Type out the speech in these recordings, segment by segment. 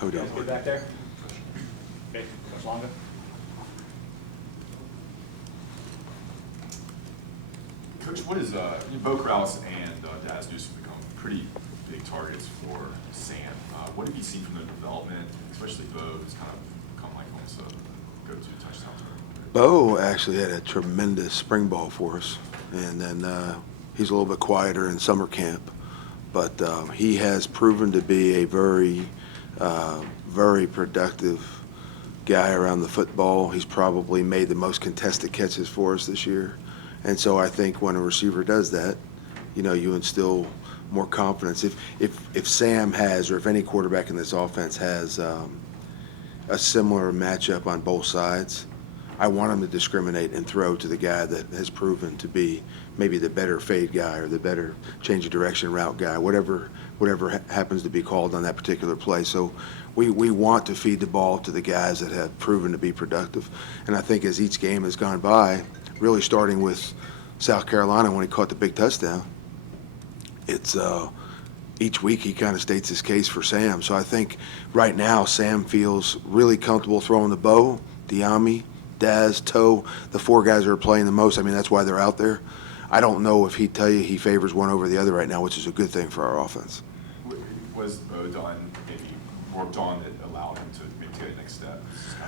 How we doing? Guys, back there. Okay, Coach Longo. Coach, what is Bo Krause and Daz Newsom become pretty big targets for Sam? What have you seen from their development, especially Bo, who's kind of become like almost a go-to touchdown target? Bo actually had a tremendous spring ball for us, and then he's a little bit quieter in summer camp, but he has proven to be a very, very productive guy around the football. He's probably made the most contested catches for us this year, and so I think when a receiver does that, you know, you instill more confidence. If Sam has, or if any quarterback in this offense has a similar matchup on both sides, I want him to discriminate and throw to the guy that has proven to be maybe the better fade guy or the better change of direction route guy, whatever happens to be called on that particular play. So we want to feed the ball to the guys that have proven to be productive. And I think as each game has gone by, really starting with South Carolina when he caught the big touchdown, it's each week he kind of states his case for Sam. So I think right now Sam feels really comfortable throwing the Bo, Diami, Daz, Toe, the four guys that are playing the most. I mean, that's why they're out there. I don't know if he'd tell you he favors one over the other right now, which is a good thing for our offense. Was Bo done maybe worked on that allowed him to maybe take the next step?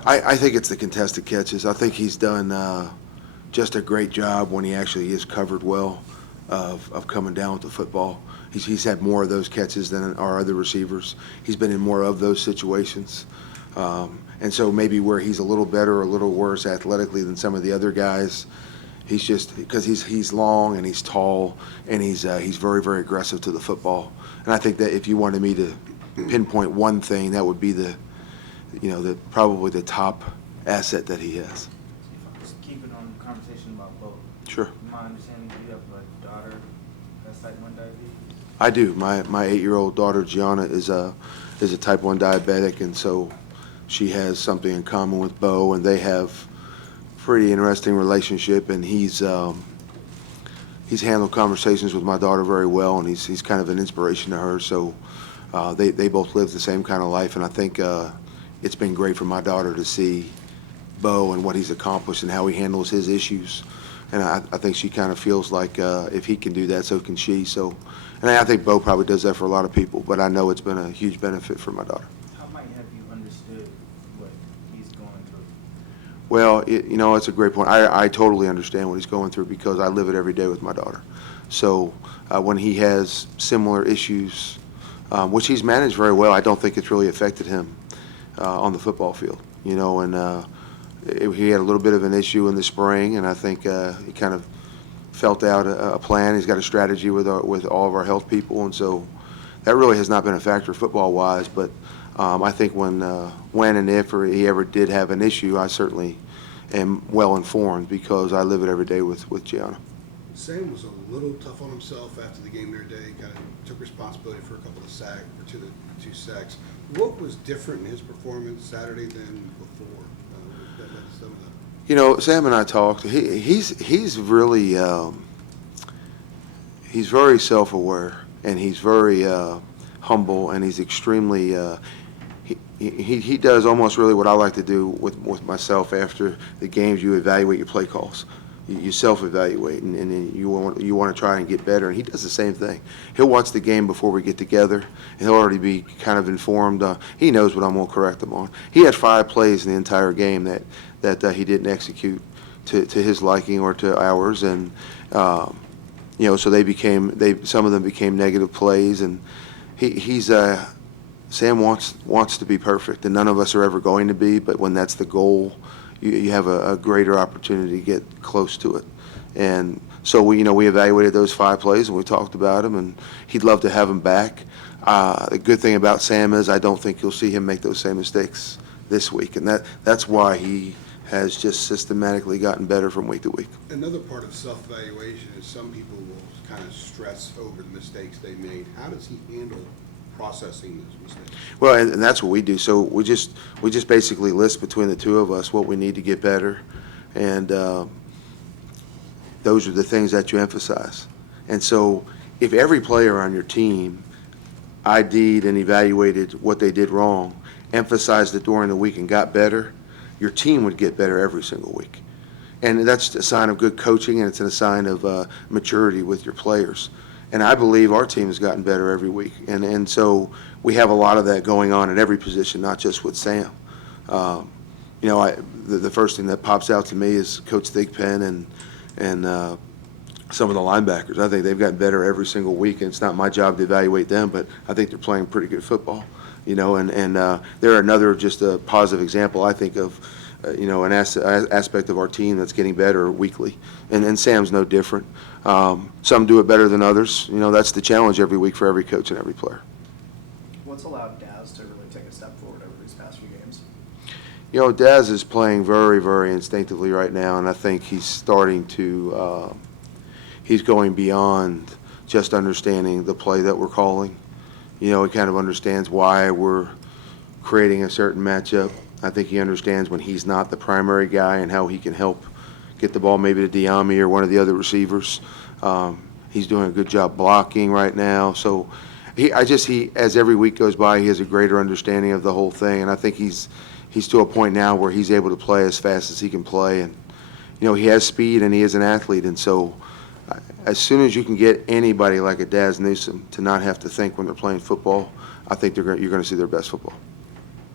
I think it's the contested catches. I think he's done just a great job when he actually is covered well of coming down with the football. He's had more of those catches than our other receivers. He's been in more of those situations. And so maybe where he's a little better or a little worse athletically than some of the other guys, he's just because he's long and he's tall and he's very, very aggressive to the football. And I think that if you wanted me to pinpoint one thing, that would be probably the top asset that he has. Just keeping on the conversation about Bo. Sure. My understanding, you have a daughter that has type 1 diabetes. I do. My 8-year-old daughter Gianna is a type 1 diabetic, and so she has something in common with Bo, and they have pretty interesting relationship. And he's handled conversations with my daughter very well, and he's kind of an inspiration to her. So they both live the same kind of life, and I think it's been great for my daughter to see Bo and what he's accomplished and how he handles his issues. And I think she kind of feels like if he can do that, so can she. So, and I think Bo probably does that for a lot of people, but I know it's been a huge benefit for my daughter. How might have you understood what he's going through? Well, it's a great point. I totally understand what he's going through because I live it every day with my daughter. So when he has similar issues, which he's managed very well, I don't think it's really affected him on the football field. And he had a little bit of an issue in the spring, and I think he kind of felt out a plan. He's got a strategy with all of our health people, and so that really has not been a factor football-wise. But I think when and if he ever did have an issue, I certainly am well informed because I live it every day with Gianna. Sam was a little tough on himself after the game the other day. Kind of took responsibility for a couple of sacks, or two sacks. What was different in his performance Saturday than before? That led to some of that. Sam and I talked. He's really he's very self-aware, and he's very humble, and he's extremely. He does almost really what I like to do with myself after the games. You evaluate your play calls. You self-evaluate, and then you want to try and get better. And he does the same thing. He'll watch the game before we get together, and he'll already be kind of informed. He knows what I'm going to correct him on. He had 5 plays in the entire game that he didn't execute to his liking or to ours, and so some of them became negative plays, and Sam wants to be perfect, and none of us are ever going to be. But when that's the goal, you have a greater opportunity to get close to it. And so we evaluated those 5 plays and we talked about them, and he'd love to have them back. The good thing about Sam is I don't think you'll see him make those same mistakes this week, and that's why he has just systematically gotten better from week to week. Another part of self-evaluation is some people will kind of stress over the mistakes they made. How does he handle processing those mistakes? Well, and that's what we do. So we just basically list between the two of us what we need to get better, and those are the things that you emphasize. And so if every player on your team ID'd and evaluated what they did wrong emphasized it during the week and got better, your team would get better every single week. And that's a sign of good coaching, and it's a sign of maturity with your players. And I believe our team has gotten better every week. And so we have a lot of that going on at every position, not just with Sam. The first thing that pops out to me is Coach Thigpen and some of the linebackers. I think they've gotten better every single week, and it's not my job to evaluate them, but I think they're playing pretty good football. And they're another just a positive example, I think, of an aspect of our team that's getting better weekly. And Sam's no different. Some do it better than others. That's the challenge every week for every coach and every player. What's allowed Daz to really take a step forward over these past few games? Daz is playing very, very instinctively right now, and I think he's starting to he's going beyond just understanding the play that we're calling. He kind of understands why we're creating a certain matchup. I think he understands when he's not the primary guy and how he can help get the ball maybe to Diami or one of the other receivers. He's doing a good job blocking right now. So he as every week goes by, he has a greater understanding of the whole thing, and I think he's to a point now where he's able to play as fast as he can play. And he has speed and he is an athlete, and so as soon as you can get anybody like a Daz Newsome to not have to think when they're playing football, I think you're going to see their best football.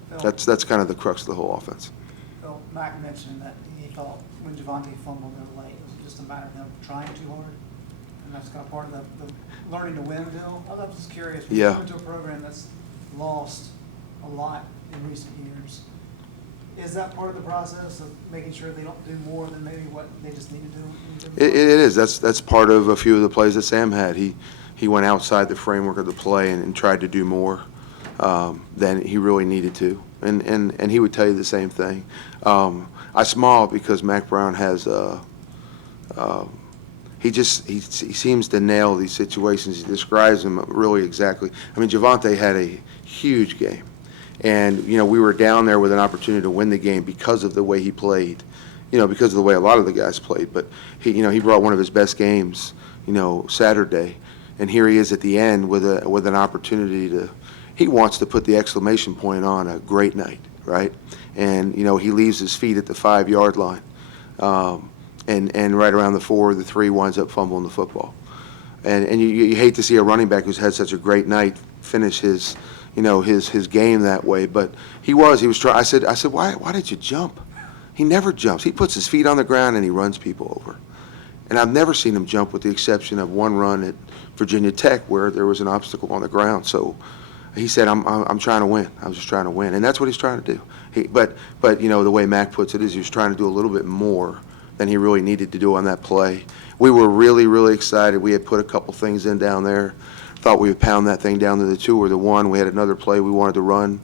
Phil, That's kind of the crux of the whole offense. Phil, Mac mentioned that he thought when Javonte fumbled there late, it was just a matter of them trying too hard, and that's kind of part of the learning to win deal. I was just curious, when Yeah. you go into a program that's lost a lot in recent years, is that part of the process of making sure they don't do more than maybe what they just need to do? It is. That's part of a few of the plays that Sam had. He went outside the framework of the play and tried to do more than he really needed to. And he would tell you the same thing. I smile because Mac Brown has he seems to nail these situations. He describes them really exactly. I mean, Javonte had a huge game. And, we were down there with an opportunity to win the game because of the way he played, because of the way a lot of the guys played. But, he brought one of his best games, Saturday. And here he is at the end with an opportunity he wants to put the exclamation point on a great night, right? And, he leaves his feet at the 5-yard line. And right around the 4 or the 3 winds up fumbling the football. And you hate to see a running back who's had such a great night finish his game that way, but he was trying. I said, why did you jump? He never jumps. He puts his feet on the ground and he runs people over. And I've never seen him jump with the exception of one run at Virginia Tech where there was an obstacle on the ground. So he said, I'm trying to win. I was just trying to win. And that's what he's trying to do. But the way Mac puts it is he was trying to do a little bit more than he really needed to do on that play. We were really, really excited. We had put a couple things in down there. Thought we would pound that thing down to the 2 or the 1. We had another play we wanted to run,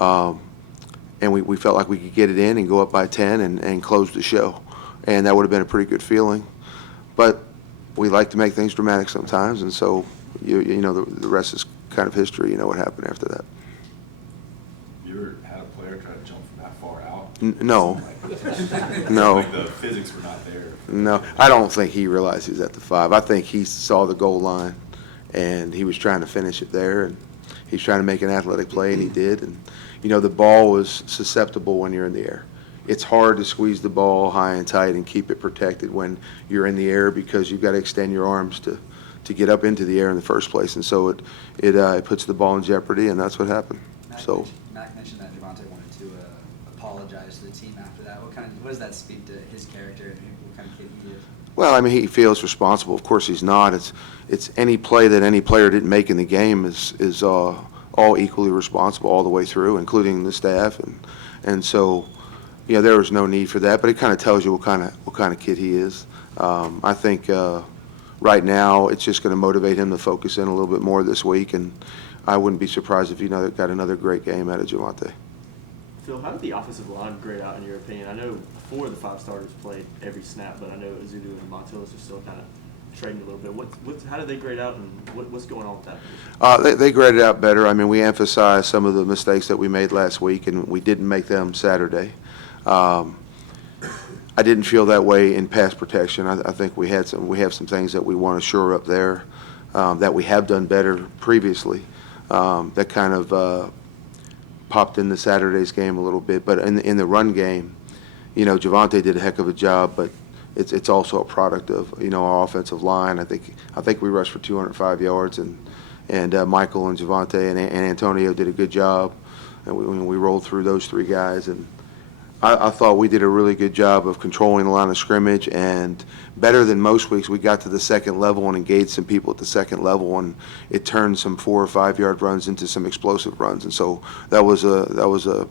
and we felt like we could get it in and go up by 10 and close the show. And that would have been a pretty good feeling. But we like to make things dramatic sometimes, and so the rest is kind of history. You know what happened after that. You ever had a player try to jump from that far out? No. Like, No. like the physics were not there. No, I don't think he realized he was at the 5. I think he saw the goal line, and he was trying to finish it there, and he's trying to make an athletic play, and he did. And, the ball was susceptible when you're in the air. It's hard to squeeze the ball high and tight and keep it protected when you're in the air because you've got to extend your arms to get up into the air in the first place. And so it puts the ball in jeopardy, and that's what happened. Mac mentioned that Javonte wanted to apologize to the team after that. What does that speak to his character and what kind of kid he is? Well, I mean, he feels responsible. Of course, he's not. It's any play that any player didn't make in the game is all equally responsible all the way through, including the staff, and so there was no need for that. But it kind of tells you what kind of kid he is. I think right now it's just going to motivate him to focus in a little bit more this week, and I wouldn't be surprised if he got another great game out of Javonte. Phil, how did the offensive line grade out in your opinion? I know 4 of the 5 starters played every snap, but I know Azudu and Montilus are still kind of trading a little bit. How did they grade out, and what's going on with that? They graded out better. I mean, we emphasized some of the mistakes that we made last week, and we didn't make them Saturday. I didn't feel that way in pass protection. I think we have some things that we want to shore up there that we have done better previously. That kind of popped into Saturday's game a little bit. But in the run game, Javonte did a heck of a job, but it's also a product of, our offensive line. I think we rushed for 205 yards, and Michael and Javonte and Antonio did a good job. And we rolled through those three guys, and I thought we did a really good job of controlling the line of scrimmage, and better than most weeks, we got to the second level and engaged some people at the second level, and it turned some 4 or 5 yard runs into some explosive runs, and so that was a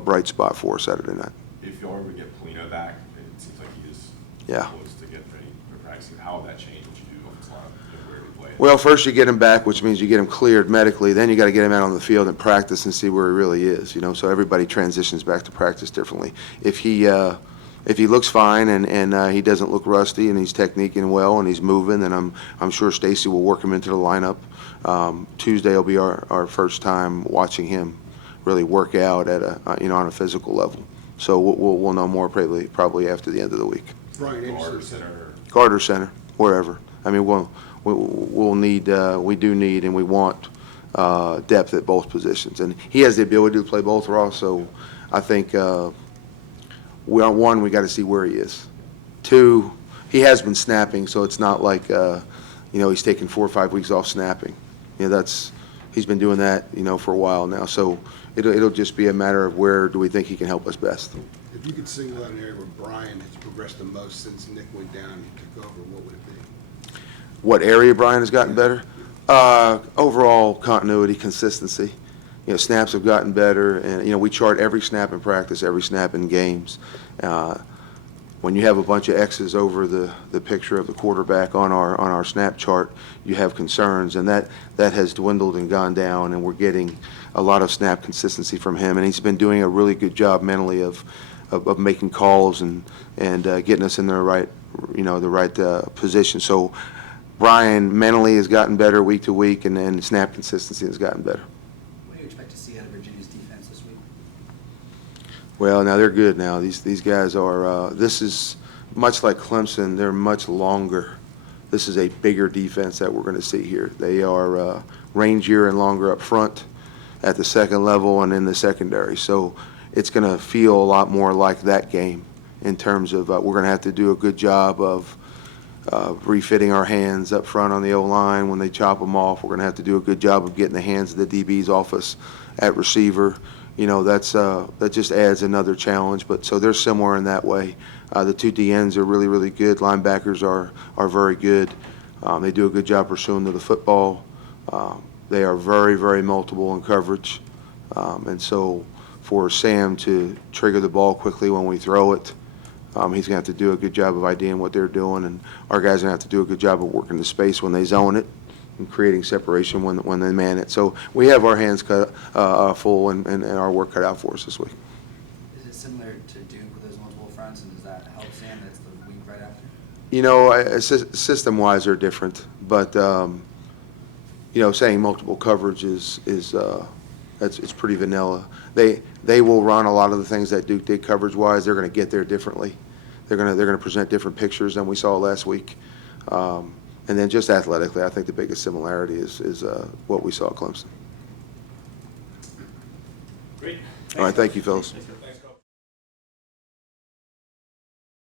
bright spot for us Saturday night. If y'all ever get Polino back, it seems like he is Yeah. close to getting ready for practicing. How would that change what you do offensive line, where we play? Well, first you get him back, which means you get him cleared medically. Then you got to get him out on the field and practice and see where he really is. So everybody transitions back to practice differently. If he looks fine and he doesn't look rusty and he's techniquing well and he's moving, then I'm sure Stacy will work him into the lineup. Tuesday will be our first time watching him really work out at on a physical level. So we'll know more probably after the end of the week. Brian Guard, Anderson. center, Carter Center, wherever. I mean, we'll need, we do need, and we want depth at both positions. And he has the ability to play both, Ross, so I think, we got to see where he is. 2, he has been snapping, so it's not like, he's taken 4 or 5 weeks off snapping. He's been doing that, for a while now. So it'll just be a matter of where do we think he can help us best. If you could single out an area where Brian has progressed the most since Nick went down and took over, what would it be? What area Brian has gotten better? Overall continuity, consistency. Snaps have gotten better, and we chart every snap in practice, every snap in games. When you have a bunch of X's over the picture of the quarterback on our snap chart, you have concerns, and that has dwindled and gone down, and we're getting a lot of snap consistency from him, and he's been doing a really good job mentally of making calls and getting us in the right position. So Brian mentally has gotten better week to week, and snap consistency has gotten better. What do you expect to see out of Virginia's defense this week? Well, now they're good now. These guys are, this is much like Clemson, they're much longer. This is a bigger defense that we're going to see here. They are rangier and longer up front at the second level and in the secondary. So it's going to feel a lot more like that game in terms of we're going to have to do a good job of refitting our hands up front on the O-line when they chop them off. We're going to have to do a good job of getting the hands of the DBs off us at receiver. That just adds another challenge. But so they're similar in that way. The 2 DNs are really, really good. Linebackers are very good. They do a good job pursuing to the football. They are very, very multiple in coverage. And so for Sam to trigger the ball quickly when we throw it, he's going to have to do a good job of IDing what they're doing, and our guys are going to have to do a good job of working the space when they zone it and creating separation when they man it. So we have our hands cut full and our work cut out for us this week. Is it similar to Duke with those multiple fronts, and does that help Sam? That's the week right after? System-wise they're different, but saying multiple coverage is it's pretty vanilla. They will run a lot of the things that Duke did coverage-wise. They're going to get there differently. They're going to present different pictures than we saw last week. And then just athletically, I think the biggest similarity is what we saw at Clemson. Great. All right, thank you, fellas. Thanks, Coach.